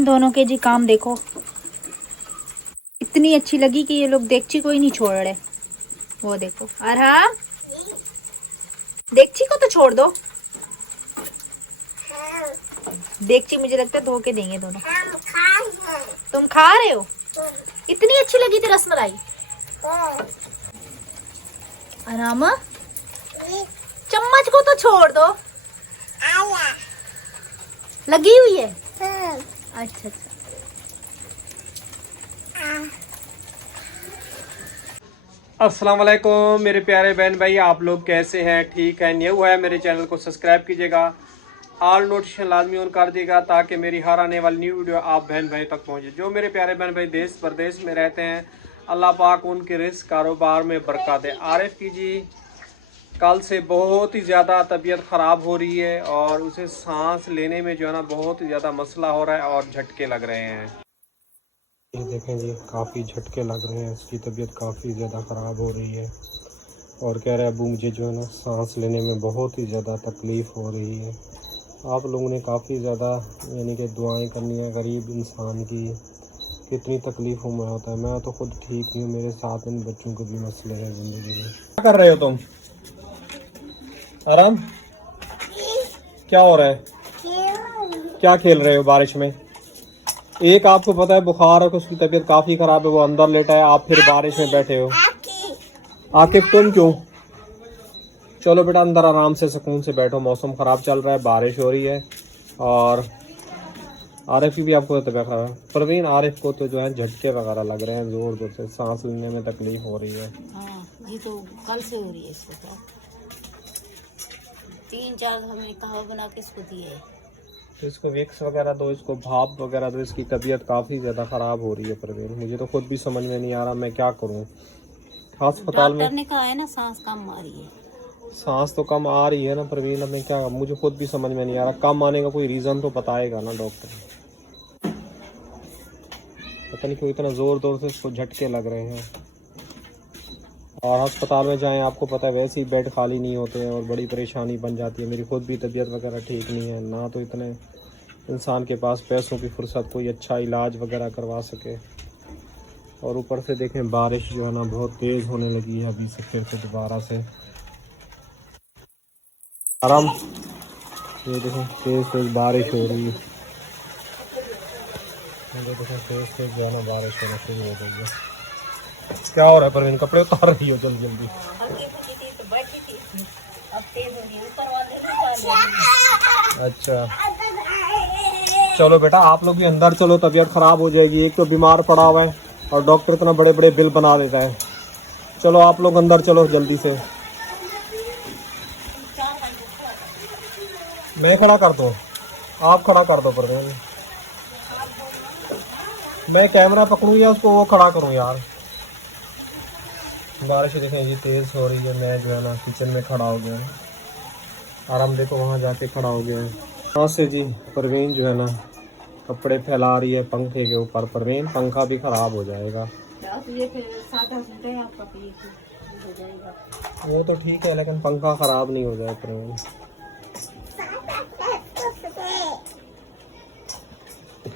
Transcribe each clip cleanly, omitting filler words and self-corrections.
इन दोनों के जी काम देखो, इतनी अच्छी लगी कि ये लोग देगची को ही नहीं छोड़ रहे। वो देखो अरहम, देगची को तो छोड़ दो। देगची मुझे लगता है धो के देंगे दोनों। तुम खा रहे हो? इतनी अच्छी लगी थी रसमलाई। अरहम, चम्मच को तो छोड़ दो। लगी हुई है? अच्छा अच्छा। अस्सलाम वालेकुम मेरे प्यारे बहन भाई, आप लोग कैसे हैं? ठीक है? न्यू है मेरे चैनल को सब्सक्राइब कीजिएगा, ऑल नोटिफिकेशन लाजमी ऑन कर दीजिएगा ताकि मेरी हर आने वाली न्यू वीडियो आप बहन भाई तक पहुंचे। जो मेरे प्यारे बहन भाई देश प्रदेश में रहते हैं, अल्लाह पाक उनके रिस्क कारोबार में बरकत दे। आरिफ की जी कल से बहुत ही ज़्यादा तबीयत ख़राब हो रही है और उसे सांस लेने में जो है ना बहुत ही ज़्यादा मसला हो रहा है और झटके लग रहे हैं। ये देखें जी, काफ़ी झटके लग रहे हैं, इसकी तबीयत काफ़ी ज़्यादा ख़राब हो रही है और कह रहे हैं अबू मुझे जो है ना सांस लेने में बहुत ही ज़्यादा तकलीफ़ हो रही है। आप लोगों ने काफ़ी ज़्यादा यानी कि दुआएं करनी है गरीब इंसान की, कितनी तकलीफ़ों में होता है। मैं तो खुद ठीक नहीं हूँ, मेरे साथ इन बच्चों को भी मसले हैं ज़िंदगी में। क्या कर रहे हो तुम? आराम क्या हो रहा है? क्या खेल रहे हो बारिश में? एक आपको पता है बुखार और उसकी तबीयत काफ़ी ख़राब है, वो अंदर लेटा है, आप फिर बारिश में बैठे हो। आकिब तुम क्यों? चलो बेटा अंदर आराम से सुकून से बैठो, मौसम ख़राब चल रहा है, बारिश हो रही है। और आरिफ की भी आपको तबीयत खराब है। परवीन आरिफ को तो जो है झटके वगैरह लग रहे हैं, ज़ोर ज़ोर से सांस लेने में तकलीफ हो रही है। हाँ जी, तो कल से हो रही है इसको। तो 3-4 हमें कहा बना के इसको दिए। तो इसको विक्स वगैरह दो, इसको भाप वगैरह दो, इसकी तबीयत काफ़ी ज़्यादा ख़राब हो रही है परवीन। मुझे तो खुद भी समझ में नहीं आ रहा मैं क्या करूँ। अस्पताल में डॉक्टर ने कहा है ना सांस कम आ रही है। सांस तो कम आ रही है ना परवीन, अब मैं क्या, मुझे खुद भी समझ में नहीं आ रहा। कम आने का कोई रीज़न तो बताएगा ना डॉक्टर। पता नहीं क्यों इतना ज़ोर ज़ोर से इसको झटके लग रहे हैं। और अस्पताल में जाएं, आपको पता है वैसे ही बेड खाली नहीं होते हैं और बड़ी परेशानी बन जाती है। मेरी खुद भी तबीयत वगैरह ठीक नहीं है, ना तो इतने इंसान के पास पैसों की फुर्सत कोई अच्छा इलाज वगैरह करवा सके। और ऊपर से देखें बारिश जो है ना बहुत तेज़ होने लगी है अभी से, फिर से दोबारा से। आराम, ये देखें तेज़ तेज़ बारिश हो रही है। ये देखें तेज़ तेज़ जो है ना बारिश होना शुरू हो गई है। क्या हो रहा है परवीन? कपड़े उतार रही हो जल्दी जल्दी? अच्छा चलो बेटा आप लोग भी अंदर चलो, तबीयत ख़राब हो जाएगी। एक तो बीमार पड़ा हुआ है और डॉक्टर इतना बड़े बड़े बिल बना देता है। चलो आप लोग अंदर चलो जल्दी से। मैं खड़ा कर दूँ? आप खड़ा कर दो परवीन। मैं कैमरा पकड़ूँ या उसको वो खड़ा करूँ यार? बारिश देखें जी तेज़ हो रही है। मैं जो है ना किचन में खड़ा हो गया हूँ। आराम देखो वहाँ जाके खड़ा हो गया है। वहाँ से जी परवीन जो है ना कपड़े फैला रही है पंखे के ऊपर। परवीन पंखा भी ख़राब हो जाएगा। वो तो ठीक है लेकिन पंखा ख़राब नहीं हो जाए परवीन।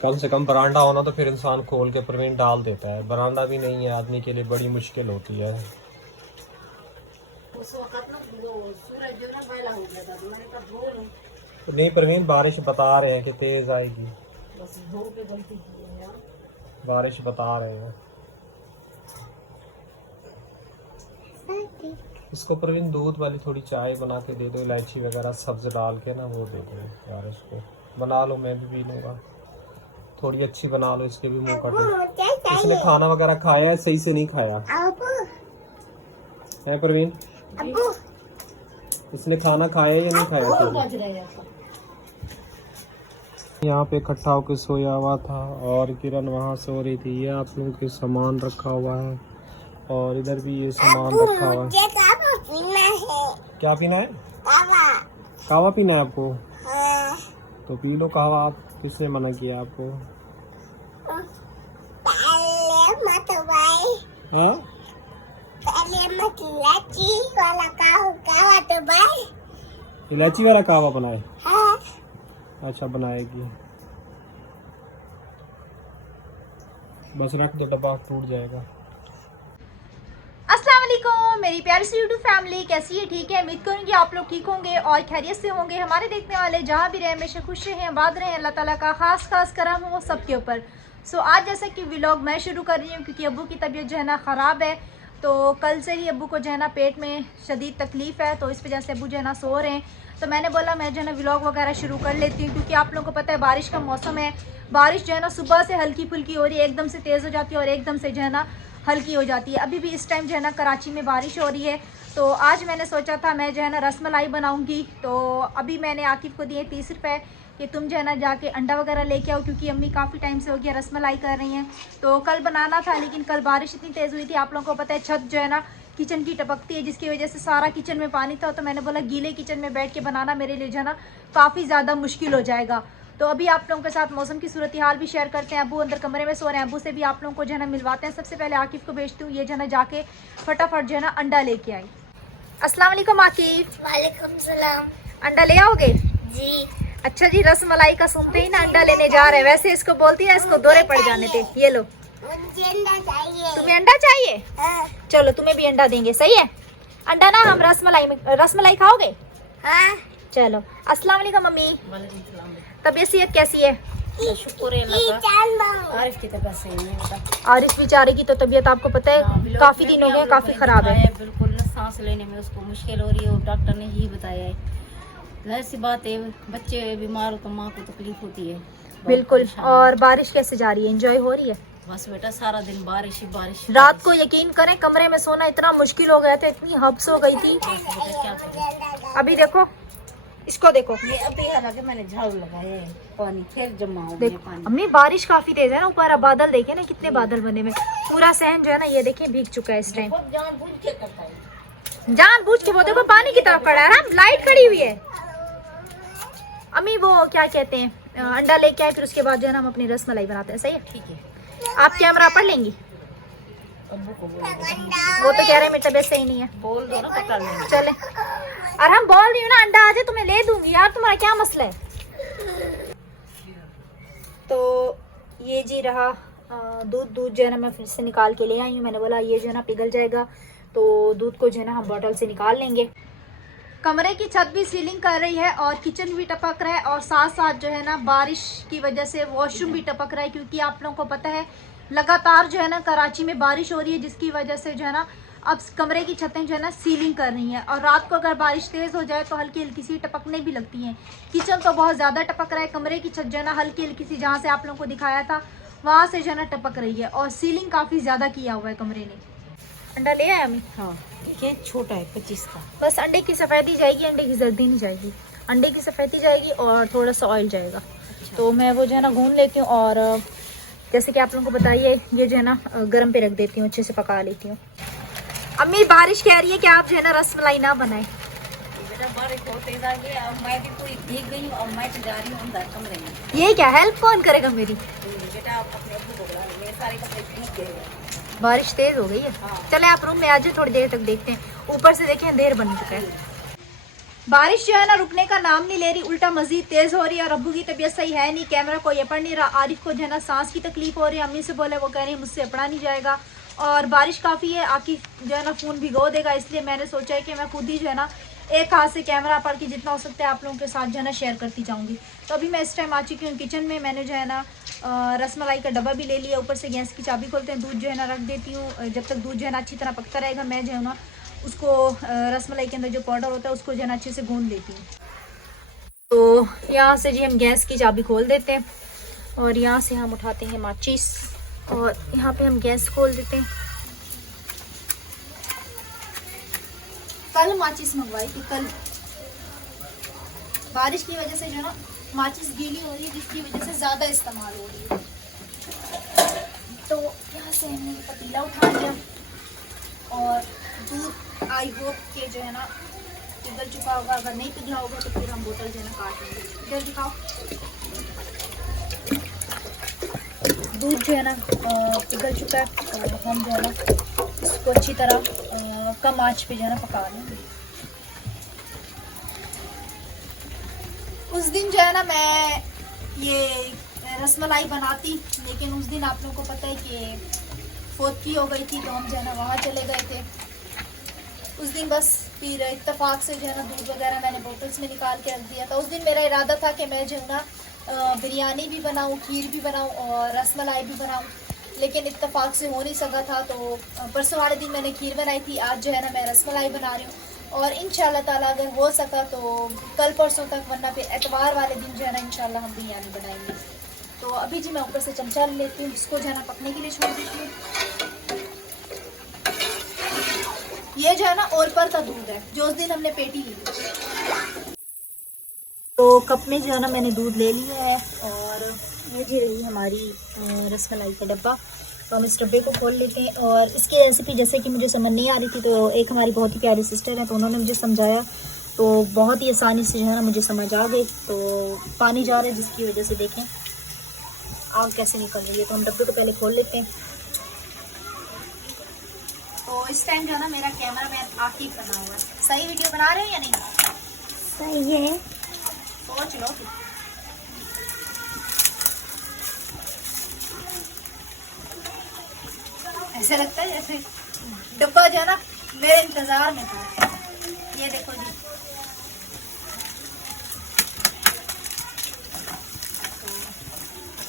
कम से कम बरांडा होना तो फिर इंसान खोल के परवीन डाल देता है। बरांडा भी नहीं है, आदमी के लिए बड़ी मुश्किल होती है। उस वक्त ना वो सूरज जो ना पहला हो गया था, तो मैंने कहा धो नहीं परवीन बारिश बता रहे हैं कि तेज़ आएगी। बस धो के गलती की है यार। बारिश बता रहे हैं। इसको प्रवीण दूध वाली थोड़ी चाय बना के दे दो, इलायची वगैरह सब्ज डाल के ना, वो दे दो यार इसको। बना लो, मैं भी पी लूँगा। थोड़ी अच्छी बना लो, इसके भी मुंह कटो। इसने खाना वगैरह खाया है? सही से नहीं खाया है प्रवीण? इसने खाना खाया या नहीं खाया? यहाँ पे इकट्ठा होकर सोया हुआ था और किरण वहाँ सो रही थी। ये आप लोगों के सामान रखा हुआ है और इधर भी ये सामान रखा हुआ है। क्या पीना है? कहवा पीना है आपको? हाँ। तो पी लो कहवा। आप किसने मना किया आपको? हाँ? इलायची वाला कहवा बनाए? हाँ। अच्छा बनाएगी। बस रख दो, डब्बा टूट जाएगा। अस्सलाम वालेकुम मेरी प्यारी सी यूट्यूब फैमिली, कैसी है? ठीक है, उम्मीद करूँगी आप लोग ठीक होंगे और खैरियत से होंगे। हमारे देखने वाले जहाँ भी रहे हमेशा खुश रहें, आबाद रहें। अल्लाह ताला का खास करम हो सबके ऊपर। सो आज जैसा कि व्लॉग मैं शुरू कर रही हूँ क्योंकि अब्बू की तबीयत जो है ना ख़राब है, तो कल से ही अब्बू को जो है ना पेट में शदीद तकलीफ़ है, तो इस वजह से अब्बू जो है ना सो रहे हैं। तो मैंने बोला मैं जो है ना व्लॉग वगैरह शुरू कर लेती हूँ क्योंकि आप लोगों को पता है बारिश का मौसम है। बारिश जो है ना सुबह से हल्की फुल्की हो रही है, एकदम से तेज़ हो जाती है और एकदम से जो है ना हल्की हो जाती है। अभी भी इस टाइम जो है ना कराची में बारिश हो रही है। तो आज मैंने सोचा था मैं जो है ना रसमलाई बनाऊंगी। तो अभी मैंने आकिफ़ को दिए 30 रुपये कि तुम जो है ना जाके अंडा वगैरह लेके आओ क्योंकि अम्मी काफ़ी टाइम से हो गया रसमलाई कर रही हैं। तो कल बनाना था लेकिन कल बारिश इतनी तेज़ हुई थी, आप लोगों को पता है छत जो है ना किचन की टपकती है जिसकी वजह से सारा किचन में पानी था। तो मैंने बोला गीले किचन में बैठ के बनाना मेरे लिए जो है ना काफ़ी ज़्यादा मुश्किल हो जाएगा। तो अभी आप लोगों के साथ मौसम की सूरत हाल भी शेयर करते हैं। अबू अंदर कमरे में सो रहे हैं, अबू से भी आप लोगों को जो है ना मिलवाते हैं। सबसे पहले आकिफ़ को भेजती हूँ, ये जो है ना जाके फटाफट जो है ना अंडा लेके आई। अस्सलाम वालेकुम आकिफ़। वालेकुम सलाम। अंडा ले आओगे जी। अच्छा जी, रसमलाई का सुनते ही ना अंडा लेने जा रहे हैं। वैसे इसको बोलती है इसको दौरे पड़ जाने थे। ये लो, मुझे अंडा चाहिए। तुम्हें अंडा चाहिए? हाँ। चलो तुम्हें भी अंडा देंगे, सही है। अंडा ना हम रसमलाई खाओगे? हाँ। चलो। अस्सलाम वालेकुम मम्मी, वालेकुम सलाम। तबीयत सेहत कैसी है? शुक्र है अल्लाह का। आरिफ की तबीयत सही नहीं है बेटा। आरिफ बेचारे की तो तबीयत आपको पता है काफ़ी दिन हो गए, काफ़ी ख़राब है। बिल्कुल ना सांस लेने में उसको मुश्किल हो रही है और डॉक्टर ने ही बताया है। जाहिर सी बात है, बच्चे बीमार हो तो माँ को तकलीफ होती है। बिल्कुल। और बारिश कैसे जा रही है? एंजॉय हो रही है? बस बेटा सारा दिन बारिश ही बारिश। रात को यकीन करें कमरे में सोना इतना मुश्किल हो गया था, इतनी हब्स हो गई थी। बेटा क्या करें। अभी देखो, इसको देखो, ये अभी हालांकि मैंने झाड़ू लगाया है, पानी फिर जमा हो गया देखो पानी। अम्मी बारिश काफी तेज है ना ऊपर। अब बादल देखे ना कितने बादल बने हुए, पूरा सहन जो है ना ये देखिए भीग चुका है इस टाइम। बहुत जानबूझ के करता है। जानबूझ के वो देखो पानी की तरफ खड़ा है। हम लाइट खड़ी हुई है। अम्मी वो क्या कहते हैं, अंडा लेके आए, फिर उसके बाद जो है ना हम अपनी रसमलाई बनाते हैं, सही है? ठीक है, आप कैमरा पढ़ लेंगी? अब्बू को बोल वो तो कह रहे हैं मेरी तबीयत सही नहीं है। बोल दो ना, पकड़ लेंगे। चले। और हम बोल रही हूँ ना अंडा आज तुम्हें ले दूंगी यार, तुम्हारा क्या मसला है? तो ये जी रहा दूध जो है ना मैं फिर से निकाल के ले आई हूँ। मैंने बोला ये जो है ना पिघल जाएगा, तो दूध को जो है ना हम बॉटल से निकाल लेंगे। कमरे की छत भी सीलिंग कर रही है और किचन भी टपक रहा है और साथ साथ जो है ना बारिश की वजह से वॉशरूम भी टपक रहा है क्योंकि आप लोगों को पता है लगातार जो है ना कराची में बारिश हो रही है जिसकी वजह से जो है ना अब कमरे की छतें जो है ना सीलिंग कर रही हैं और रात को अगर बारिश तेज़ हो जाए तो हल्की हल्की सी टपकने भी लगती हैं। किचन तो बहुत ज़्यादा टपक रहा है, कमरे की छत जो है ना हल्की हल्की सी जहाँ से आप लोगों को दिखाया था वहाँ से जो है ना टपक रही है और सीलिंग काफ़ी ज़्यादा किया हुआ है कमरे ने। अंडा ले आया अम्मी? हाँ ठीक है, छोटा है 25 का। बस अंडे की सफ़ेदी जाएगी, अंडे की जल्दी नहीं जाएगी। अंडे की सफ़ेदी जाएगी और थोड़ा सा ऑयल जाएगा। तो मैं वो जो है ना गूंद लेती हूँ और जैसे कि आप लोगों को बताइए ये जो है ना गर्म पे रख देती हूँ, अच्छे से पका लेती हूँ। अम्मी बारिश कह रही है कि आप जो है ना रसमलाई ना बनाएं। बेटा बारिश बहुत तेज आ गई है और मैं भी पूरी भीग गई हूँ और मैं तो जा रही हूँ अंदर कमरे में। ये क्या हेल्प कौन करेगा मेरी? बेटा आप अपने अब्बू को बुला लो, मेरे सारे कपड़े भीग गए हैं। बारिश तेज हो गई है। हाँ। चले आप रूम में आ जाए, थोड़ी देर तक देखते हैं। ऊपर से देखें अंधेर बन चुका है। बारिश जो है ना रुकने का नाम नहीं ले रही, उल्टा मजीद तेज हो रही है और अब्बू की तबीयत सही है नहीं, कैमरा को ये पढ़ नहीं रहा। आरिफ को जो है ना सांस की तकलीफ हो रही है, अम्मी से बोले वो कह रही है मुझसे पढ़ा नहीं जाएगा और बारिश काफ़ी है। आकिफ जो है ना फ़ोन भिगो देगा, इसलिए मैंने सोचा है कि मैं खुद ही जो है ना एक हाथ से कैमरा पढ़ के जितना हो सकता है आप लोगों के साथ जो है ना शेयर करती जाऊँगी। तो अभी मैं इस टाइम आ चुकी हूँ किचन में। मैंने जो है ना रसमलाई का डब्बा भी ले लिया, ऊपर से गैस की चाबी खोलते हैं, दूध जो है ना रख देती हूँ। जब तक दूध जो है ना अच्छी तरह पकता रहेगा मैं जो है ना उसको रसमलाई के अंदर जो पाउडर होता है उसको जो है ना अच्छे से गूंद लेती हूँ। तो यहाँ से जी हम गैस की चाबी खोल देते हैं और यहाँ से हम उठाते हैं माचिस और यहाँ पे हम गैस खोल देते हैं। कल माचिस मंगवाई थी, कल बारिश की वजह से जो है ना माचिस गीली हो रही है जिसकी वजह से ज़्यादा इस्तेमाल हो रही है। तो यहाँ से हमने पतीला उठा लिया और दूध आई होप के जो है ना पिघल चुका होगा, अगर नहीं पिघला होगा तो फिर हम बोतल जो है ना काट लेंगे। इधर दिखाओ, दूध जो है ना पिघल चुका है और हम जो है ना इसको अच्छी तरह कम आंच पे जो है ना पका लेंगे। उस दिन जो है ना मैं ये रसमलाई बनाती, लेकिन उस दिन आप लोगों को पता है कि फोतकी हो गई थी, तो हम जो है ना वहाँ चले गए थे उस दिन। बस फिर इत्तेफाक से जो है ना दूध वगैरह मैंने बोतल्स में निकाल के रख दिया था। उस दिन मेरा इरादा था कि मैं जो है ना बिरयानी भी बनाऊँ, खीर भी बनाऊँ और रसमलाई भी बनाऊँ, लेकिन इत्तेफाक से हो नहीं सका था। तो परसों वाले दिन मैंने खीर बनाई थी, आज जो है ना मैं रसमलाई बना रही हूँ और इंशाल्लाह ताला अगर हो सका तो कल परसों तक, वरना फिर एतवार वाले दिन जो है ना इंशाल्लाह हम बिरयानी बनाएंगे। तो अभी जी मैं ऊपर से चमचा लेती हूँ, इसको जो है ना पकने के लिए छोड़ देती हूँ। ये जो है ना ओलपर का दूध है जो उस दिन हमने पेटी ली। तो कप में जो है ना मैंने दूध ले लिया है और ये जी रही हमारी रसमलाई का डब्बा। तो हम इस डब्बे को खोल लेते हैं और इसकी रेसिपी जैसे कि मुझे समझ नहीं आ रही थी, तो एक हमारी बहुत ही प्यारी सिस्टर है, तो उन्होंने मुझे समझाया, तो बहुत ही आसानी से जो है ना मुझे समझ आ गई। तो पानी जा रहा है जिसकी वजह से देखें आग कैसे निकल रही है। तो हम डब्बे को पहले खोल लेते हैं। तो इस टाइम जो है ना मेरा कैमरा मैन आकिब बना हुआ है। सही वीडियो बना रहे हैं या नहीं? सही है। सोच लो फिर। ऐसे लगता है जैसे डब्बा जो है ना मेरे इंतजार में था। ये देखो जी,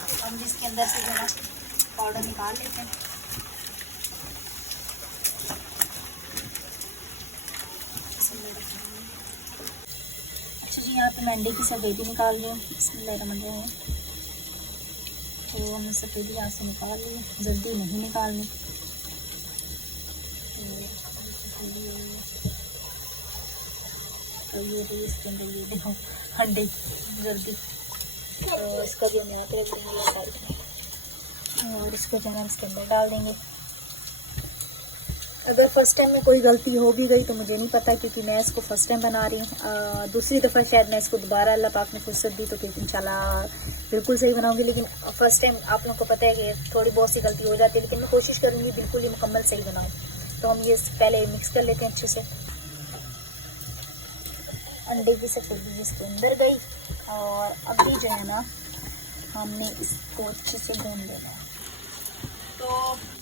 तो हम जिसके अंदर से जो है पाउडर निकाल लेते हैं। अच्छा जी, यहाँ पे मैं अंडे की सफेदी निकाल रही हूँ। बिस्मिल्लाहिर्रहमानिर्रहीम। तो हमने सफेदी यहाँ से निकाल ली, जल्दी नहीं निकालनी। तो ये रही इसके अंदर, ये देखो अंडे जल्दी। तो इसका भी हम यहाँ पे रख देंगे साइड में और इसको जो है ना इसके अंदर डाल देंगे। अगर फर्स्ट टाइम में कोई गलती हो भी गई तो मुझे नहीं पता, क्योंकि मैं इसको फर्स्ट टाइम बना रही हूँ। दूसरी दफ़ा शायद मैं इसको दोबारा अल्लाह पाक ने फुर्सत दी तो फिर इंशाल्लाह बिल्कुल सही बनाऊंगी। लेकिन फर्स्ट टाइम आप लोगों को पता है कि थोड़ी बहुत सी गलती हो जाती है, लेकिन मैं कोशिश करूँगी बिल्कुल ही मुकम्मल सही बनाऊँ। तो हम ये पहले मिक्स कर लेते हैं अच्छे से। अंडे की सफेदी इसके अंदर गई और अभी जो है ना हमने इसको अच्छे से गूंद लेना है। तो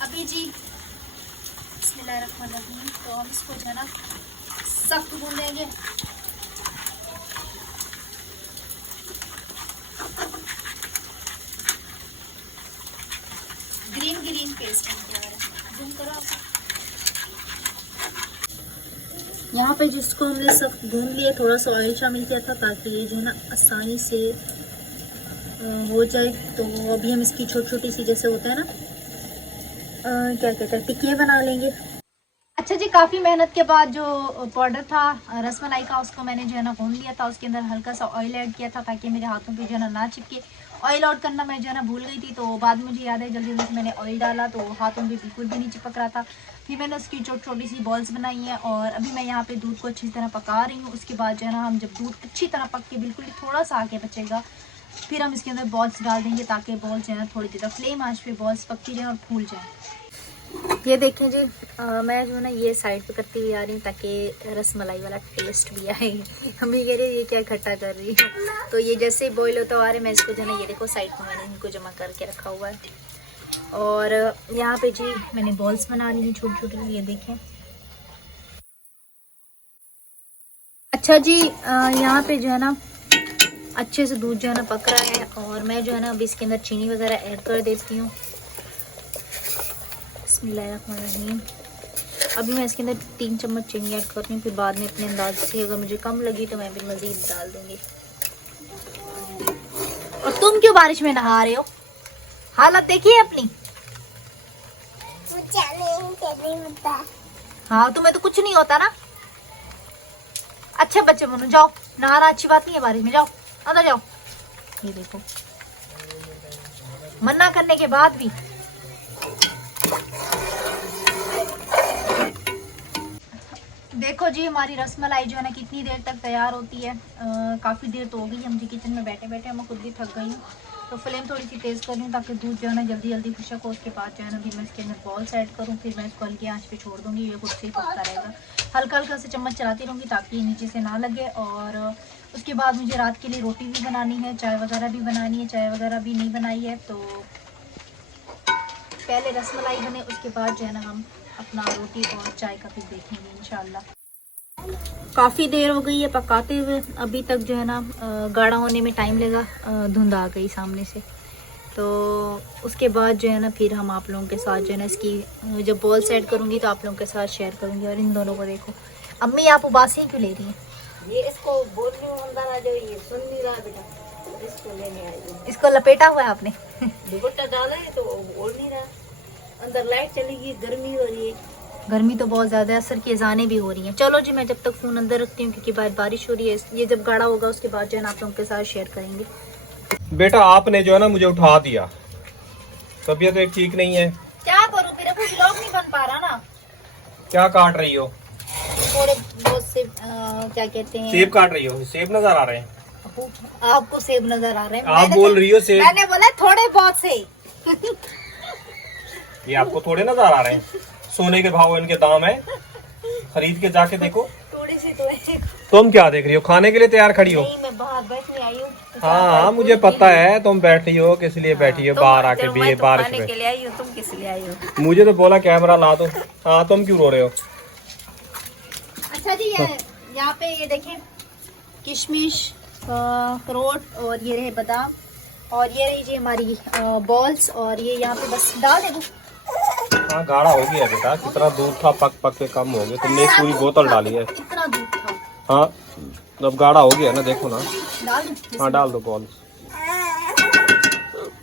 अभी जी बिस्मिल्लाहिर्रहमानिर्रहीम, तो हम इसको जो है ना सख्त गूंदेंगे। ग्रीन पेस्ट बन करो आप। यहाँ पे जिसको हमने सख्त गूंद लिया, थोड़ा सा ऑयल शामिल किया था ताकि ये जो है ना आसानी से हो जाए। तो अभी हम इसकी छोटी छोटी सी, जैसे होता है ना क्या कहते हैं, टिक्कियाँ बना लेंगे। अच्छा जी, काफ़ी मेहनत के बाद जो पाउडर था रसमलाई का, उसको मैंने जो है ना गूंद लिया था। उसके अंदर हल्का सा ऑयल ऐड किया था ताकि मेरे हाथों पे जो है ना चिपके। ऑयल ऐड करना मैं जो है ना भूल गई थी, तो बाद में मुझे याद है जल्दी जल्दी से मैंने ऑयल डाला तो हाथों पे बिल्कुल भी नहीं चिपक रहा था। फिर मैंने उसकी छोटी छोटी सी बॉल्स बनाई हैं और अभी मैं यहाँ पे दूध को अच्छी तरह पका रही हूँ। उसके बाद जो है ना हम जब दूध अच्छी तरह पक के बिल्कुल थोड़ा सा आगे बचेगा, फिर हम इसके अंदर बॉल्स डाल देंगे ताकि बॉल्स जो है ना थोड़ी देर फ्लेम आंच पे बॉल्स पकती जाए और फूल जाए। ये देखें जी, मैं जो है ना ये साइड पे करती हुई आ रही हूँ ताकि रसमलाई वाला टेस्ट भी आए। मम्मी कह रही ये क्या इकट्ठा कर रही है। तो ये जैसे ही बॉईल होता आ रहा है, मैं इसको जो है ना ये देखो साइड पे मैंने इनको जमा करके रखा हुआ है। और यहाँ पे जी मैंने बॉल्स बना ली हैं छोटी छोटी, ये देखें। अच्छा जी, यहाँ पे जो है ना अच्छे से दूध जो है ना पक रहा है और मैं जो है ना अभी इसके अंदर चीनी वगैरह ऐड कर देती हूँ। बिस्मिल्लाहिर्रहमानिर्रहीम। अभी मैं इसके अंदर 3 चम्मच चीनी ऐड कर रही हूँ, फिर बाद में अपने अंदाज से अगर मुझे कम लगी तो मैं भी मज़ीद डाल दूँगी। और तुम क्यों बारिश में नहा रहे हो? हालत देखिए अपनी। मुझे नहीं होता। हाँ, तुम्हें तो कुछ नहीं होता ना। अच्छे बच्चे बनो, जाओ नहाना अच्छी बात नहीं है, बारिश में जाओ, अंदर जाओ। ये देखो, मना करने के बाद भी। देखो जी, हमारी रसमलाई जो है ना कितनी देर तक तैयार होती है। काफ़ी देर तो हो गई हम जी किचन में बैठे बैठे, मैं खुद भी थक गई हूँ। तो फ्लेम थोड़ी सी तेज़ कर लूँ ताकि दूध जो है ना जल्दी जल्दी खुशक हो। उसके बाद जो है ना भी मैं इसके अंदर बॉल्स ऐड करूँ, फिर मैं इसको हल्की आंच पे छोड़ दूँगी। ये खुद से ही पकता रहेगा। हल्का हल्का से चम्मच चलाती रहूँगी ताकि नीचे से ना लगे। और उसके बाद मुझे रात के लिए रोटी भी बनानी है, चाय वगैरह भी बनानी है। चाय वगैरह भी नहीं बनाई है, तो पहले रसमलाई बने, उसके बाद जो है ना हम अपना रोटी और चाय का भी देखेंगे इंशाल्लाह। काफ़ी देर हो गई है पकाते हुए, अभी तक जो है ना गाढ़ा होने में टाइम लगा, धुंध आ गई सामने से। तो उसके बाद जो है ना फिर हम आप लोगों के साथ जो है ना इसकी जब बॉल सेट करूँगी तो आप लोगों के साथ शेयर करूँगी। और इन दोनों को देखो, अम्मी आप उबासी क्यों ले रही हैं? ये इसको बोलने में अंदर आ जाओ, ये सुन नहीं रहा बेटा, इसको लेने आई हूँ। इसको लपेटा हुआ है आपने? दुपट्टा डाला है तो बोल नहीं रहा। अंदर लाइट चली गई, गर्मी हो रही है। गर्मी तो बहुत ज़्यादा है, असर की अजानें भी हो रही हैं। चलो जी, मैं जब तक फ़ोन अंदर रखती हूँ क्योंकि बाहर बारिश हो रही है। ये जब गाढ़ा होगा उसके बाद जो है ना आप लोगों के साथ शेयर करेंगे। बेटा आपने जो है ना मुझे उठा दिया, तबीयत एक ठीक नहीं है। क्या करूँ फिर, अभी व्लॉग नहीं बन पा रहा ना। क्या काट रही हो? थोड़े बहुत से क्या कहते हैं, सेब काट रही हो? सेब नजर आ रहे हैं आपको? सेब नजर आ रहे हैं? आप बोल रही हो सेब, मैंने बोला थोड़े बहुत से। ये आपको थोड़े नजर आ रहे हैं? सोने के भाव इनके दाम है, खरीद के जाके देखो। थोड़ी सी तो है। तुम क्या देख रही हो? खाने के लिए तैयार खड़ी हो? नहीं, मैं बाहर बैठने आई हूँ। हाँ मुझे पता है तुम बैठी हो, किस लिए बैठी हो बाहर आके भी बारिश में? के लिए आई हूँ, तुम किस लिए आई हो? मुझे तो बोला कैमरा ला दो। हाँ तुम क्यों रो रहे हो? अच्छा जी, यहाँ पे ये देखें, किशमिश, अखरोट और ये रहे बादाम और ये रही जी हमारी बॉल्स। और ये यहाँ पे बस डाल दे। हाँ गाढ़ा हो गया बेटा, कितना दूध था पक पक के कम हो गया, तुमने एक पूरी बोतल डाली है। कितना दूध था? हाँ अब गाढ़ा हो गया ना, देखो ना। डाल दो। हाँ डाल दो बॉल्स।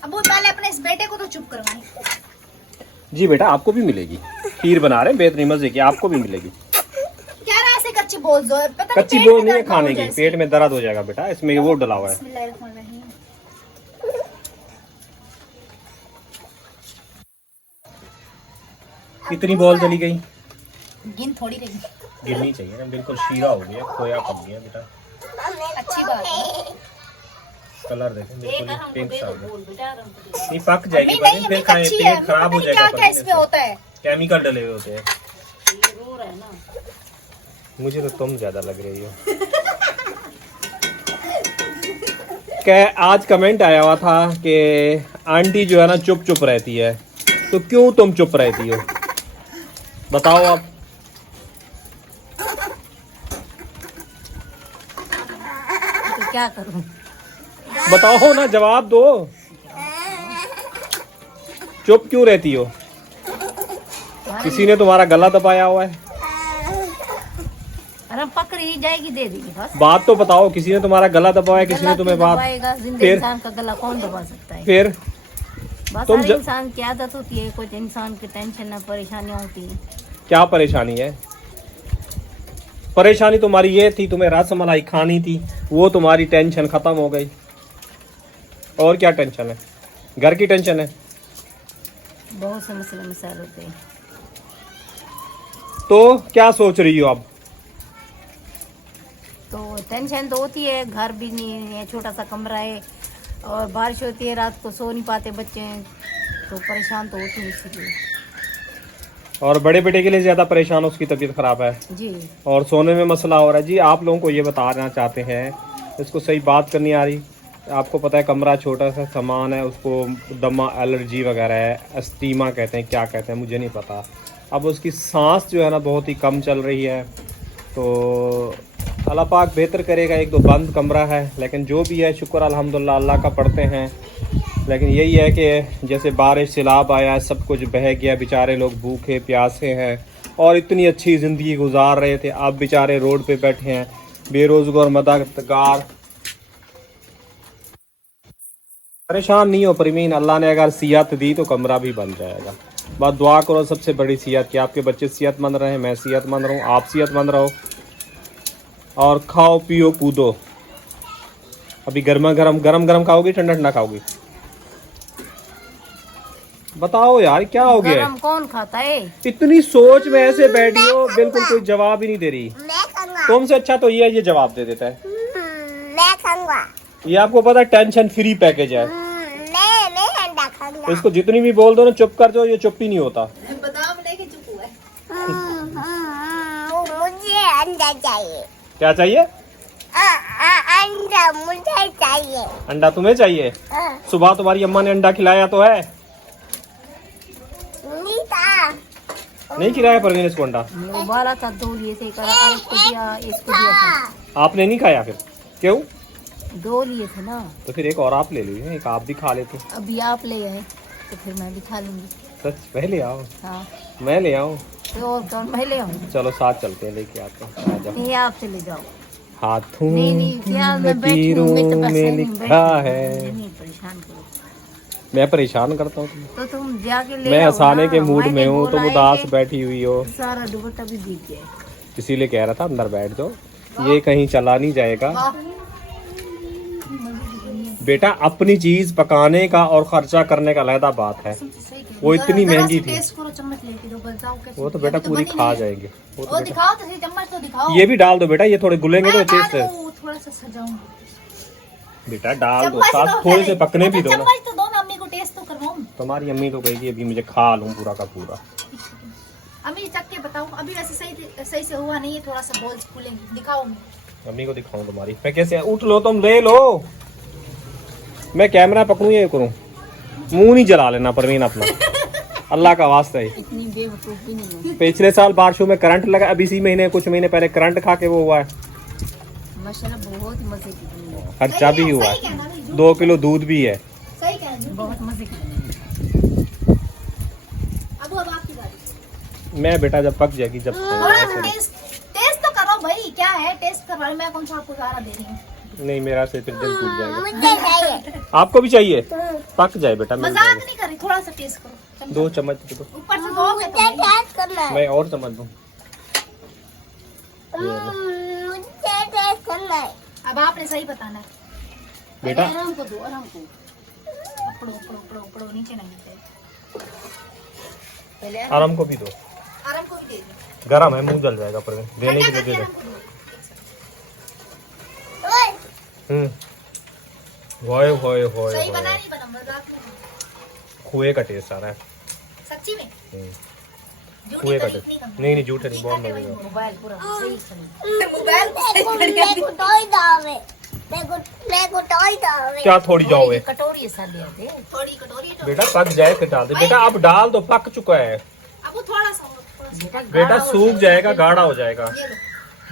अब वो पहले अपने इस बेटे को तो चुप करवाएं। जी बेटा आपको भी मिलेगी, खीर बना रहे हैं बेहतरीन मजे की, आपको भी मिलेगी। क्या रहा ऐसे कच्ची बोल दो, पता नहीं कच्ची पेट बोल में नहीं है दर्द हो खाने की, जैसे। पेट में दर्द हो जाएगा बेटा, इसमें वो डला हुआ है। बिस्मिल्लाहिर्रहमानिर्रहीम। कितनी बॉल चली गई? गिन थोड़ी रही, गिरनी चाहिए ना, बिल्कुल शीरा हो गया, खोया पक गया बेटा। अच्छी बात है। कलर देखो बिल्कुल पिंक सा हो गया। बोल बेटा, आराम से। नहीं पक जाएगी, अम्मी पर नहीं, फिर अम्मी खाए कच्ची है। पेट खराब हो क्या जाएगा। क्या इसमें होता है? केमिकल डले हुए होते हैं। ये रो रहा है ना। मुझे तो तुम ज्यादा लग रही हो। क्या आज कमेंट आया हुआ था कि आंटी जो है ना चुप चुप रहती है, तो क्यों तुम चुप रहती हो बताओ आप? तो क्या करूं? बताओ ना, जवाब दो। चुप क्यों रहती हो? किसी ने तुम्हारा गला दबाया हुआ है? अरे पकड़ ही जाएगी, दे देगी बस। बात तो बताओ, किसी ने तुम्हारा गला दबाया, किसी ने तुम्हें बात? दबाएगा, जिंदा फिर? इंसान का गला कौन दबा सकता है? फिर बस तुम हर इंसान की आदत होती है, कुछ इंसान की टेंशन ना परेशानियां होती है। क्या परेशानी है? परेशानी तुम्हारी ये थी, तुम्हें रसमलाई खानी थी, वो तुम्हारी टेंशन खत्म हो गई। और क्या टेंशन है? घर की टेंशन है? बहुत से मसले मसाइल होते हैं। तो क्या सोच रही हो अब? तो टेंशन तो होती है, घर भी नहीं है, छोटा सा कमरा है और बारिश होती है, रात को सो नहीं पाते बच्चे, तो परेशान तो होती है इसीलिए। और बड़े बेटे के लिए ज्यादा परेशान, उसकी तबीयत खराब है जी। और सोने में मसला हो रहा है। जी आप लोगों को ये बताना चाहते हैं, इसको सही बात करनी आ रही। आपको पता है कमरा छोटा सा सामान है, उसको दमा एलर्जी वगैरह है, अस्थीमा कहते हैं, क्या कहते हैं मुझे नहीं पता। अब उसकी सांस जो है ना बहुत ही कम चल रही है, तो अल्लाह पाक बेहतर करेगा। एक दो बंद कमरा है, लेकिन जो भी है शुक्र अल्हम्दुलिल्लाह अल्लाह का पढ़ते हैं। लेकिन यही है कि जैसे बारिश सैलाब आया, सब कुछ बह गया, बेचारे लोग भूखे प्यासे हैं और इतनी अच्छी ज़िंदगी गुजार रहे थे, अब बेचारे रोड पे बैठे हैं बेरोज़गार मददगार। परेशान नहीं हो परवीन, अल्लाह ने अगर सियात दी तो कमरा भी बन जाएगा। बस दुआ करो सबसे बड़ी सियात कि आपके बच्चे सेहतमंद रहें, मैं सेहतमंद रहूँ, आप सेहतमंद रहो और खाओ पियो कूदो। अभी गरम गरम खाओगी, ठंडा ठंडा खाओगी? बताओ यार क्या हो गया? गरम कौन खाता है? इतनी सोच में ऐसे बैठी हो, बिल्कुल कोई जवाब ही नहीं दे रही। मैं खाऊंगा। तुमसे अच्छा तो ये जवाब दे देता है। मैं खाऊंगा। ये आपको पता है टेंशन फ्री पैकेज है। मैं अंडा खाऊंगा। तो इसको जितनी भी बोल दो ना चुप कर दो, ये चुप ही नहीं होता। बादाम लेके चुप हुआ है। मुझे अंडा चाहिए। क्या चाहिए? अंडा मुझे चाहिए। अंडा तुम्हें चाहिए? हाँ, सुबह तुम्हारी अम्मा ने अंडा खिलाया तो है? नहीं था। नहीं खिलाया परवीन इसको अंडा? वो बाला था, 2 लिए थे, इसको दिया, इसको दिया था। आपने नहीं खाया फिर? क्यों? 2 लिए थे ना। तो फिर एक और आप ले लीजिए, एक आप भी खा लेते। अभी आप ले आए तो फिर मैं भी खा लूंगी। सच? पहले आओ। हाँ, मैं ले आऊँ? तो और कौन, मैं ले आऊंगी? चलो साथ चलते हैं, लेके आते हैं। आजा। नहीं, आप चले जाओ। हाथों नहीं, क्या मैं बैठी लकीरों हूँ, मैं तो बस में नहीं लिखा बैठी हूँ। है। नहीं परेशान करो। मैं परेशान करता हूँ तुम्हें? तो तुम जाके ले मैं आओ हंसाने ना। के मूड मैंने में हूँ, तुम बोला है उदास कि बैठी हुई हो। सारा दुपट्टा भी भीग गया है। इसीलिए कह रहा था अंदर बैठ जाओ, ये कहीं चला नहीं जाएगा। वाह, बेटा अपनी चीज पकाने का और खर्चा करने का अलग बात है। वो इतनी महंगी थी। टेस्ट करो, चम्मच लेके दो, बताओ कैसे। वो तो बेटा पूरी खा जाएंगे। वो तो वो बेटा दिखाओ तो सही, चम्मच तो दिखाओ। ये भी डाल दो बेटा, ये थोड़े गुलेंगे तो मैं टेस्ट है। डालूं, थोड़ा सा सजाऊं। बेटा डाल दो, चम्मच साथ तो थोड़े पहले- से पकने भी दो ना। चम्मच तो दो ना, अम्मी को टेस्ट तो करवाऊं। तुम्हारी अम्मी तो कहेगी अभी मुझे खा लूं पूरा का पूरा। अम्मी चख के बताओ, अभी वैसे सही से हुआ नहीं है, थोड़ा सा बॉल्स फूलेंगे, दिखाओ। अम्मी को दिखाऊं तुम्हारी? मैं कैसे? उठ लो, तुम ले लो। मैं कैमरा पकड़ूं ये करूं? मुंह नहीं जला लेना परवीन अपना, अल्लाह का वास्ता है। इतनी बेवकूफ भी नहीं है। पिछले साल बारिशों में करंट लगा, अब इसी महीने कुछ महीने पहले करंट खा के वो हुआ है। माशाल्लाह बहुत मजे की बनी है। खर्चा भी हुआ सही है, कहना नहीं, 2 किलो दूध भी है। सही कहना। बहुत मजे की बनी है। अब आपकी बारी। मैं बेटा जब पक जाएगी जब थोड़ा सा टेस्ट तो करो भाई, क्या है टेस्ट करवा, मैं कौन सा आपको सहारा दे रही हूँ। नहीं, मेरा से फिर दिल टूट जाएगा। मुझे चाहिए। आपको भी चाहिए? पक जाए बेटा, मिल मजाक जाएगा। नहीं कर रही, थोड़ा सा टेस्ट करो। 2 चम्मच दे दो। ऊपर से दोगे तो मुझे भाई। टेस्ट करना है। मैं और चम्मच दूं? मुझे टेस्ट करना है। अब आपने सही बताना है। बेटा आराम को दो, आराम को। उपड़ो उपड़ो उपड़ो उपड़ो, नीचे नहीं नीचे। पहले आराम को भी दो। आराम को भी दे दो। गरम है, मुंह जल जाएगा पर देने के लिए दे दो। आराम को दो। ओए, होए होए होए सही बना होए। नहीं बना, मजाक नहीं। खुए का टेस्ट आ रहा है। सच्ची में हम्म, झूठी खुए का तारीफ टेस्ट। नहीं करना। नहीं नहीं, झूठ नहीं, बहुत मजे का। मोबाइल पूरा सही चल। मोबाइल मेरे को टॉय दावे। मेरे को टॉय दावे। क्या थोड़ी जाओगे? कटोरी सा लिया थे। थोड़ी कटोरी तो। बेटा पक जाए फिर डाल दे। बेटा अब डाल दो, पक चुका है। अब वो थोड़ा सा और, थोड़ा सा। बेटा सूख जाएगा, गाढ़ा हो जाएगा। ये लो।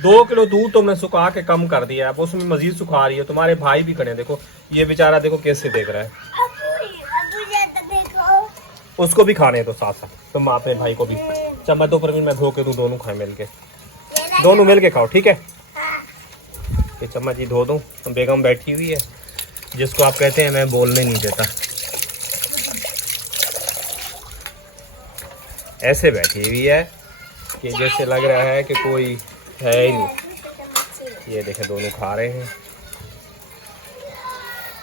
2 किलो दूध तुमने सुखा के कम कर दिया, अब उसमें मजीद सुखा रही है। तुम्हारे भाई भी खड़े हैं, देखो ये बेचारा देखो कैसे देख रहा है। अबू ये तो देखो। उसको भी खाने दो साथ साथ, तुम अपने भाई को भी। चम्मच दो परवीन, मैं धो के दूं, दोनों खाए मिल के। दोनों मिल के खाओ, ठीक है? ये चम्मच ही धो दूं। बेगम बैठी हुई है, जिसको आप कहते हैं मैं बोलने नहीं देता। ऐसे बैठी हुई है कि जैसे लग रहा है कि कोई है ही नहीं। ये देखें दोनों खा रहे हैं।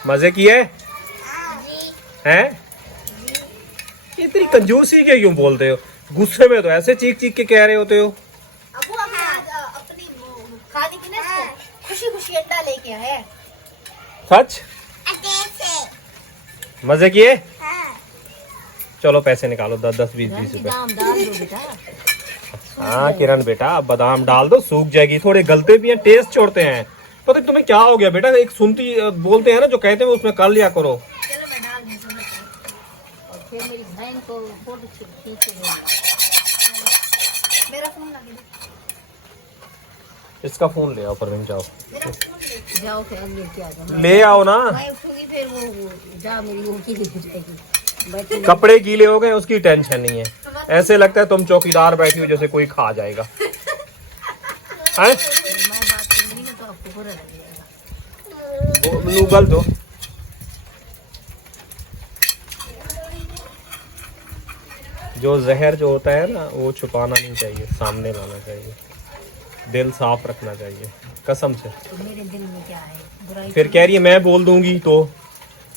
मजे किए हैं? इतनी कंजूसी के क्यों बोलते हो? गुस्से में तो ऐसे चीख चीख के कह रहे होते हो। अब वो अपनी खाने की ना खुशी खुशी अंडा लेके आया है। सच? कैसे? मजे किए? हाँ। चलो पैसे निकालो, 10 20 20 रुपए। दाम डाल दो बेटा। हाँ किरण बेटा, अब बादाम डाल दो, सूख जाएगी। थोड़े गलते भी हैं, टेस्ट छोड़ते हैं। पता नहीं तुम्हें क्या हो गया बेटा, एक सुनती बोलते हैं ना जो कहते हैं उसमें कर लिया करो। चलो मैं डाल दूँ, समझ गई। और फिर मेरी बहन को फोटो खींच के देना। मेरा फोन लगे, इसका फोन ले आओ परवीन, जाओ मेरा फोन ले। जाओ फिर अगले क्या जाओ। ले आओ ना। मैं उठूंगी फिर वो जा मेरी वो की हो जाएगी। बैठी कपड़े गीले हो गए उसकी टेंशन नहीं है, ऐसे लगता है तुम चौकीदार बैठी हो जैसे कोई खा जाएगा। हैं? मैं बात करूंगी ना तो आपको बुरा लगेगा। नूगल दो। जो जहर जो होता है ना वो छुपाना नहीं चाहिए, सामने लाना चाहिए। दिल साफ रखना चाहिए कसम से। तो मेरे दिल में क्या है बुराई? फिर कह रही है मैं बोल दूंगी तो।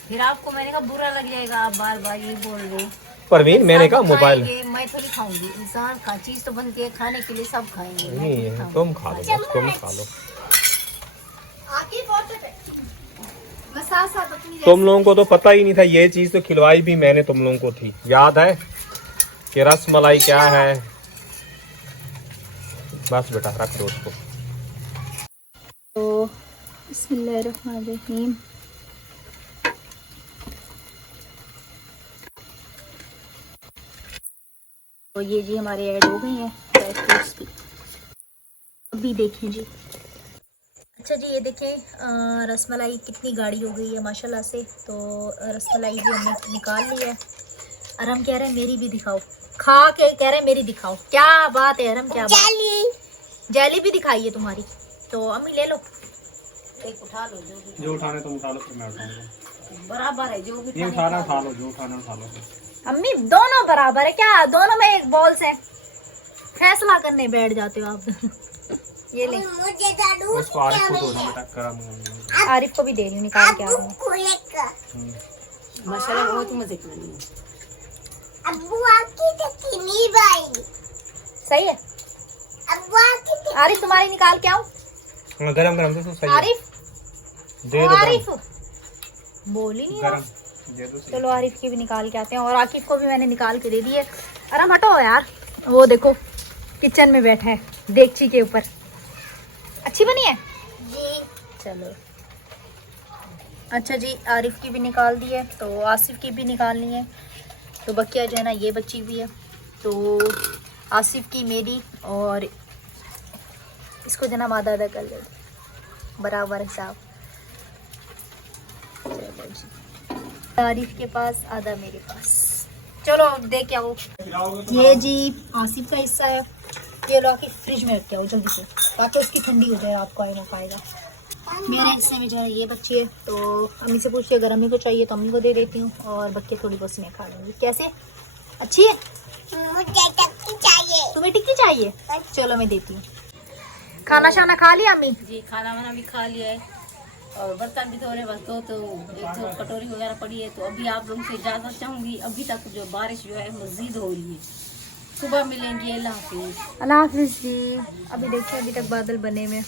फिर आपको मैंने कहा बुरा लग जाएगा, आप बार बार ये बोल रहे हो। परवीन मैंने कहा सब मोबाइल खाएंगे, मैं थोड़ी खाऊंगी। इंसान का चीज तो बनती है खाने के लिए, सब खाएंगे। मैं नहीं थोड़ी है, खाऊंगी। तुम खा लो बस, तुम खा लो। आके फोटो पे मैं साथ साथ अपनी तुम लोगों को तो पता ही नहीं था, ये चीज तो खिलवाई भी मैंने तुम लोगों को थी। याद है कि रस मलाई क्या है? बस बेटा रख दो उसको। तो बिस्मिल्लाहिर्रहमानिर्रहीम। तो ये जी हमारे ऐड हो गए हैं ड्राई फ्रूट्स की, अभी देखें जी। अच्छा जी ये देखें रसमलाई कितनी गाढ़ी हो गई है माशाल्लाह से। तो रसमलाई भी हमने निकाल ली है। अरम कह रहे हैं मेरी भी दिखाओ, खा के कह रहे हैं मेरी दिखाओ। क्या बात है अरम, क्या बात, जेली भी दिखाई है तुम्हारी। तो अम्मी ले लो, एक उठा लो, जो उठाने तुम उठा लो, फिर मैं उठाऊंगा। बराबर है, जो भी ये उठाना उठा लो, जो उठाना उठा लो। अम्मी दोनों बराबर है क्या? दोनों में एक बॉल से फैसला करने बैठ जाते हो आप। ये ले, मुझे दादू इसको आरिफ को दो ना बेटा, गरम। आरिफ को भी दे रही हूँ, निकाल के आ रही हूँ। को लेकर माशाल्लाह बहुत मजे कर रही है। अब्बू आपकी तो नहीं भाई, सही है। अब्बू आपकी आरिफ तुम्हारी निकाल के आऊँ? गरम गरम से सही है। आरिफ दे दो आरिफ बोल ही नहीं रहा। गरम दे दो। चलो आरिफ की भी निकाल के आते हैं, और आकिफ को भी मैंने निकाल के दे दी है। अरे हटो यार, वो देखो किचन में बैठा है देगची के ऊपर। अच्छी बनी है जी। चलो अच्छा जी, आरिफ की भी निकाल दी है, तो आसिफ की भी निकालनी है। तो बकिया जो है ना ये बची हुई है, तो आसिफ की मेरी, और इसको जना आधा आधा कर ले, बराबर हिसाब। चलो जी, आरिफ के पास आधा मेरे पास। चलो अब दे क्या हो। ये जी आसिफ का हिस्सा है, ये लो आके फ्रिज में रख के आओ जल्दी से, ताकि उसकी ठंडी हो जाए, आपको आए ना खाएगा। मेरे हिस्से में जो है ये बच्ची है, तो अम्मी से पूछिए, अगर अम्मी को चाहिए तो अम्मी को दे देती हूँ, और बच्चे थोड़ी बहुत मैं खा लूँगी। कैसे, अच्छी है? मुझे टक्की चाहिए। तुम्हें टिक्की चाहिए? चलो मैं देती हूँ। खाना शाना खा लिया अम्मी? जी खाना वाना भी खा लिया है, और बर्तन भी धोने बस दो, तो एक तो कटोरी वगैरह पड़ी है। तो अभी आप लोगों से इजाज़त चाहूँगी। अभी तक जो बारिश जो है मज़ीद हो रही है, सुबह मिलेंगे। अल्लाह हाफिज़। अल्लाह हाफिज़ जी। अभी देखिए, अभी तक बादल बने हुए।